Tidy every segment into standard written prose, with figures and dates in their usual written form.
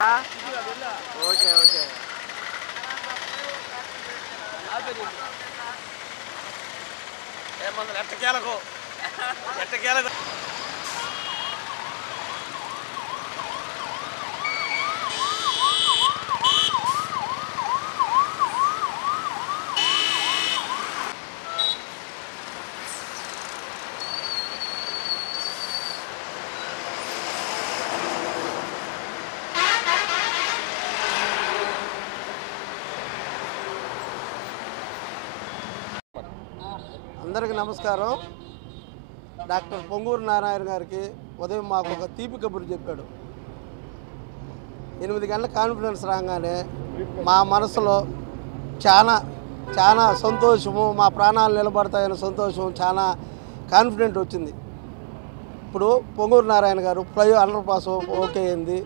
Okay okay ఏమన్నా ఎట్టకేలకు అందరికీ నమస్కారం. డాక్టర్ పొంగూరు నారాయణ గారికి ఉదయం మాకు ఒక తీపి కబురు చెప్పాడు. 8 గంటల కాన్ఫిడెన్స్ రాగానే మా మనసులో చాలా చాలా సంతోషము, మా ప్రాణాలు నిలబడతాయన్న సంతోషం, చాలా కాన్ఫిడెంట్ వచ్చింది. ఇప్పుడు పొంగూరు నారాయణ గారు ఫ్లై అండర్ పాస్ ఓకే అయింది.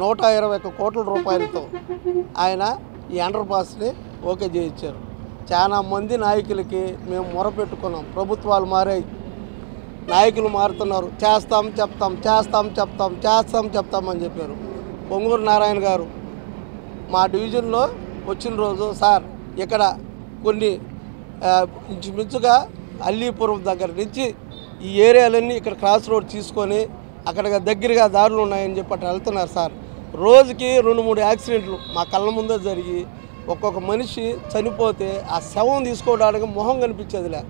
121 కోట్ల రూపాయలతో ఆయన ఈ అండర్ పాస్ని ఓకే చేయించారు. చాలా మంది నాయకులకి మేము మొరపెట్టుకున్నాం. ప్రభుత్వాలు మారాయి, నాయకులు మారుతున్నారు. చేస్తాం చెప్తామని చెప్పారు. పొంగూరు నారాయణ గారు మా డివిజన్లో వచ్చిన రోజు, సార్ ఇక్కడ కొన్ని ఇంచుమించుగా అల్లీపురం దగ్గర నుంచి ఈ ఏరియాలన్నీ ఇక్కడ క్రాస్ రోడ్ తీసుకొని అక్కడ దగ్గరగా దారులు ఉన్నాయని చెప్పి అట్లా వెళ్తున్నారు సార్. రోజుకి 2-3 యాక్సిడెంట్లు మా కళ్ళ ముందే జరిగి ఒక్కొక్క మనిషి చనిపోతే ఆ శవం తీసుకోవడానికి మొహం కనిపించేదిలే,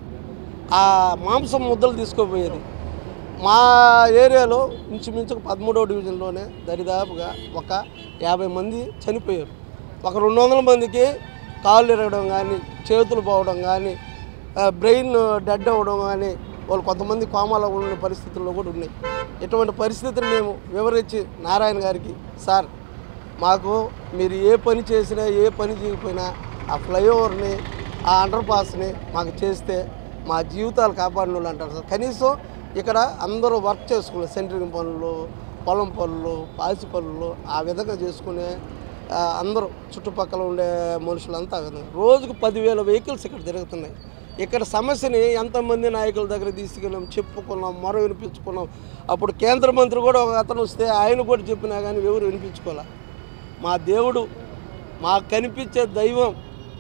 ఆ మాంసం ముద్దలు తీసుకోపోయేది. మా ఏరియాలో ఇంచుమించుకు 13వ డివిజన్లోనే దరిదాపుగా ఒక 50 మంది చనిపోయారు. ఒక 200 మందికి కాళ్ళు ఇరగడం కానీ, చేతులు పోవడం కానీ, బ్రెయిన్ డెడ్ అవ్వడం కానీ, వాళ్ళు కొంతమంది కోమాలో ఉన్న పరిస్థితుల్లో కూడా ఉన్నాయి. ఇటువంటి పరిస్థితిని మేము వివరించి నారాయణ గారికి, సార్ మాకు మీరు ఏ పని చేసినా ఏ పని చేయకపోయినా ఆ ఫ్లైఓవర్ని, ఆ అండర్ పాస్ని మాకు చేస్తే మా జీవితాలు కాపాడిన వాళ్ళు అంటారు సార్. కనీసం ఇక్కడ అందరూ వర్క్ చేసుకునే సెంట్రింగ్ పనులు, పొలం పనులు, పాసి పనులు ఆ విధంగా చేసుకునే అందరూ చుట్టుపక్కల ఉండే మనుషులంతా ఆ విధంగా రోజుకు 10,000 వెహికల్స్ ఇక్కడ తిరుగుతున్నాయి. ఇక్కడ సమస్యని ఎంతమంది నాయకుల దగ్గర తీసుకెళ్ళాం, చెప్పుకున్నాం, మొర వినిపించుకున్నాం. అప్పుడు కేంద్ర మంత్రి కూడా ఒక అతను వస్తే ఆయన కూడా చెప్పినా కానీ ఎవరు వినిపించుకోలే. మా దేవుడు, మాకు కనిపించే దైవం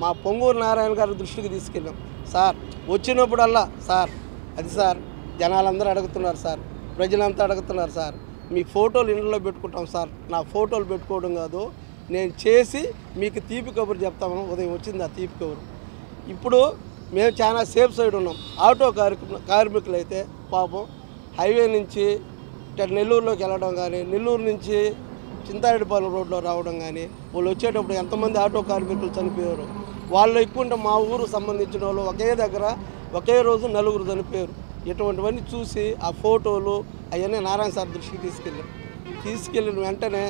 మా పొంగూరు నారాయణ గారి దృష్టికి తీసుకెళ్ళాం. సార్ వచ్చినప్పుడల్లా, సార్ అది సార్ జనాలందరూ అడుగుతున్నారు సార్, ప్రజలంతా అడుగుతున్నారు సార్, మీ ఫోటోలు ఇంట్లో పెట్టుకుంటాం సార్. నా ఫోటోలు పెట్టుకోవడం కాదు, నేను చేసి మీకు తీపి కబురు చెప్తామని ఉదయం వచ్చింది ఆ తీపి కబురు. ఇప్పుడు మేము చాలా సేఫ్ సైడ్ ఉన్నాం. ఆటో కార్మికులు అయితే పాపం హైవే నుంచి నెల్లూరులోకి వెళ్ళడం కానీ, నెల్లూరు నుంచి చింతారెడ్డిపాలెం రోడ్లో రావడం కానీ, వాళ్ళు వచ్చేటప్పుడు ఎంతమంది ఆటో కార్మికులు చనిపోయారు. వాళ్ళు ఎక్కువ మా ఊరు సంబంధించిన వాళ్ళు ఒకే దగ్గర ఒకే రోజు 4 చనిపోయారు. ఇటువంటివన్నీ చూసి ఆ ఫోటోలు అవన్నీ నారాయణ సార్ దృష్టికి తీసుకెళ్ళిన వెంటనే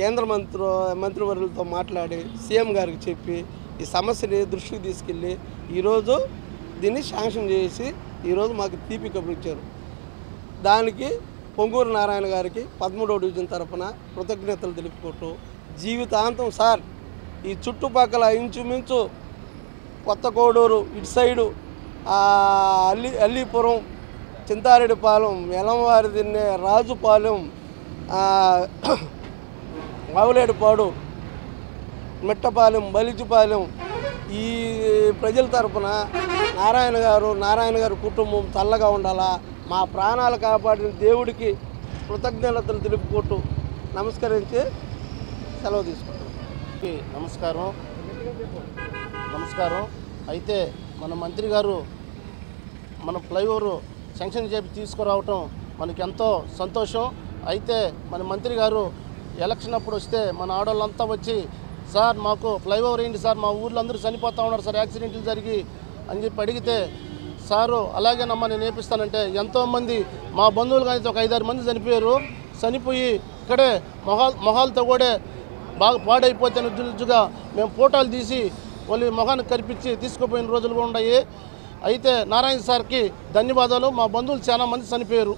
కేంద్ర మంత్రివర్యులతో మాట్లాడి సీఎం గారికి చెప్పి ఈ సమస్యని దృష్టికి తీసుకెళ్ళి ఈరోజు దీన్ని శాంక్షన్ చేసి ఈరోజు మాకు తీపి కబురు ఇచ్చారు. దానికి పొంగూరు నారాయణ గారికి 13వ డివిజన్ తరఫున కృతజ్ఞతలు తెలుపుకుంటూ జీవితాంతం సార్ ఈ చుట్టుపక్కల ఇంచుమించు కొత్త కోడూరు ఇటు సైడు అల్లీపురం, చింతారెడ్డిపాలెం, ఎలంవారిదిన్నె, రాజుపాలెం, మావులేడుపాడు, మిట్టపాలెం, బలిజిపాలెం ఈ ప్రజల తరఫున నారాయణ గారు కుటుంబం చల్లగా ఉండాలా, మా ప్రాణాలు కాపాడిన దేవుడికి కృతజ్ఞతలు తెలుపుకుంటూ నమస్కరించి సెలవు తీసుకుంటాం. నమస్కారం. అయితే మన మంత్రి గారు మన ఫ్లైఓవర్ శాంక్షన్ చేపి తీసుకురావటం మనకి ఎంతో సంతోషం. అయితే మన మంత్రి గారు ఎలక్షన్ అప్పుడు వస్తే మన ఆడవాళ్ళంతా వచ్చి, సార్ మాకు ఫ్లైఓవర్ ఏంటి సార్, మా ఊర్లో అందరూ చనిపోతూ ఉన్నారు సార్ యాక్సిడెంట్లు జరిగి అని చెప్పి అడిగితే, సారు అలాగేనమ్మా నేను నేర్పిస్తానంటే ఎంతోమంది మా బంధువులు కానీ ఒక 5-6 మంది చనిపోయి ఇక్కడే మొహాలతో కూడా బాగా పాడైపోతే రుజుగా మేము ఫోటోలు తీసి వాళ్ళు మొహానికి కనిపించి తీసుకుపోయిన రోజులు కూడా ఉన్నాయి. అయితే నారాయణ సార్కి ధన్యవాదాలు. మా బంధువులు చాలా మంది చనిపోయారు.